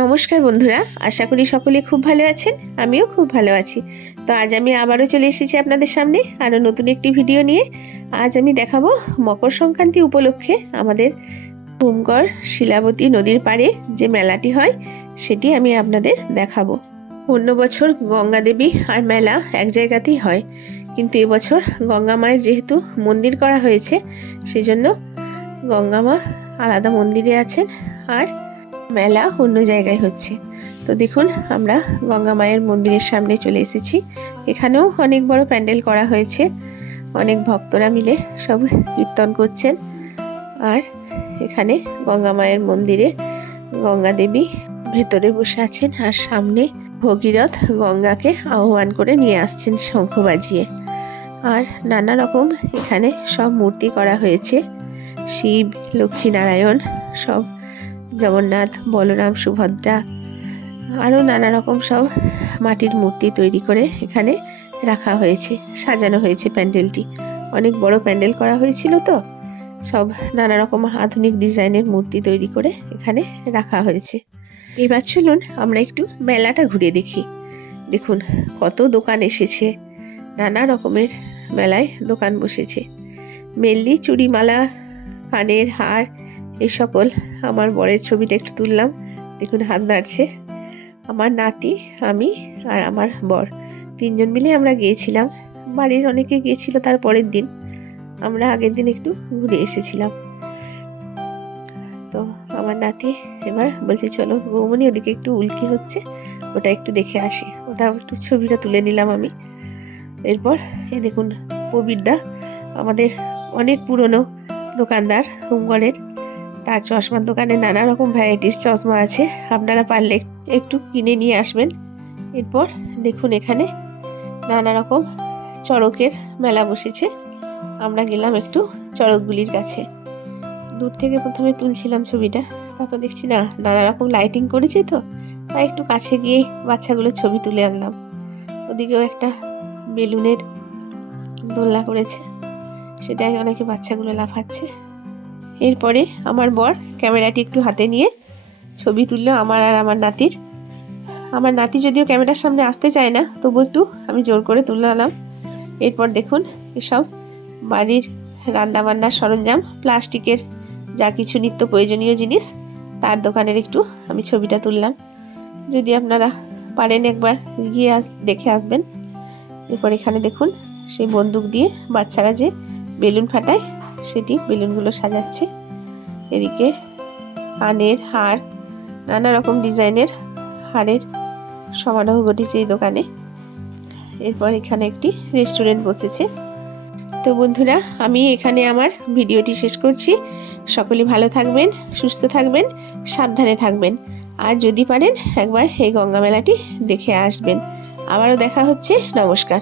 নমস্কার বন্ধুরা, আশা করি সকলে খুব ভালো আছেন। আমিও খুব ভালো আছি। তো আজ আমি আবারও চলে এসেছি আপনাদের সামনে আরও নতুন একটি ভিডিও নিয়ে। আজ আমি দেখাবো মকর সংক্রান্তি উপলক্ষে আমাদের ভূমগড় শিলাবতী নদীর পাড়ে যে মেলাটি হয় সেটি আমি আপনাদের দেখাবো। অন্য বছর গঙ্গা দেবী আর মেলা এক জায়গাতেই হয়, কিন্তু এবছর গঙ্গা মায়ের যেহেতু মন্দির করা হয়েছে সেজন্য গঙ্গা মা আলাদা মন্দিরে আছেন আর মেলা অন্য জায়গায় হচ্ছে। তো দেখুন, আমরা গঙ্গা মায়ের মন্দিরের সামনে চলে এসেছি। এখানেও অনেক বড় প্যান্ডেল করা হয়েছে, অনেক ভক্তরা মিলে সব কীর্তন করছেন। আর এখানে গঙ্গা মায়ের মন্দিরে গঙ্গা দেবী ভেতরে বসে আছেন আর সামনে ভগীরথ গঙ্গাকে আহ্বান করে নিয়ে আসছেন শঙ্খ বাজিয়ে। আর নানা রকম এখানে সব মূর্তি করা হয়েছে, শিব, লক্ষ্মীনারায়ণ, সব জগন্নাথ, বলরাম, সুভদ্রা, আরও নানা রকম সব মাটির মূর্তি তৈরি করে এখানে রাখা হয়েছে, সাজানো হয়েছে প্যান্ডেলটি। অনেক বড় প্যান্ডেল করা হয়েছিল, তো সব নানা রকম আধুনিক ডিজাইনের মূর্তি তৈরি করে এখানে রাখা হয়েছে। এবার চলুন আমরা একটু মেলাটা ঘুরে দেখি। দেখুন কত দোকান এসেছে, নানা রকমের মেলায় দোকান বসেছে। মেনলি চুড়িমালা, কানের হার, এই সকল। আমার বরের ছবিটা একটু তুললাম, দেখুন হাত নাড়ছে। আমার নাতি, আমি আর আমার বর তিনজন মিলে আমরা গিয়েছিলাম। বাড়ির অনেকে গিয়েছিল তার পরের দিন, আমরা আগের দিন একটু ঘুরে এসেছিলাম। তো আমার নাতি এবার বলছে চলো বৌমনি, ওদিকে একটু উল্কি হচ্ছে, ওটা একটু দেখে আসি। ওটা একটু ছবিটা তুলে নিলাম আমি। এরপর এ দেখুন প্রবীরদা, আমাদের অনেক পুরনো দোকানদার হোমগড়ের, তার চশমার দোকানে নানা রকম ভ্যারাইটিস চশমা আছে, আপনারা পারলে একটু কিনে নিয়ে আসবেন। এরপর দেখুন এখানে নানা রকম চড়কের মেলা বসেছে। আমরা গেলাম একটু চড়কগুলির কাছে। দূর থেকে প্রথমে তুলছিলাম ছবিটা, তারপর দেখছি না নানা রকম লাইটিং করেছে, তো তাই একটু কাছে গিয়ে বাচ্চাগুলো ছবি তুলে আনলাম। ওদিকেও একটা বেলুনের দোলনা করেছে, সেটাই অনেকে বাচ্চাগুলো লাফাচ্ছে। এরপরে আমার বর ক্যামেরাটি একটু হাতে নিয়ে ছবি তুললো আমার আর আমার নাতির। আমার নাতি যদিও ক্যামেরার সামনে আসতে চায় না, তবু একটু আমি জোর করে তুলে আনলাম। এরপর দেখুন এসব বাড়ির রান্নাবান্নার সরঞ্জাম, প্লাস্টিকের যা কিছু নিত্য প্রয়োজনীয় জিনিস, তার দোকানের একটু আমি ছবিটা তুললাম। যদি আপনারা পারেন একবার গিয়ে দেখে আসবেন। এরপর এখানে দেখুন সেই বন্দুক দিয়ে বাচ্চারা যে বেলুন ফাটায়, সেটি বেলুনগুলো সাজাচ্ছে। এদিকে কানের হার, নানা রকম ডিজাইনের হারের সমারোহ ঘটেছে এই দোকানে। এরপর এখানে একটি রেস্টুরেন্ট বসেছে। তো বন্ধুরা, আমি এখানে আমার ভিডিওটি শেষ করছি। সকলে ভালো থাকবেন, সুস্থ থাকবেন, সাবধানে থাকবেন। আর যদি পারেন একবার এই গঙ্গা মেলাটি দেখে আসবেন। আবারও দেখা হচ্ছে। নমস্কার।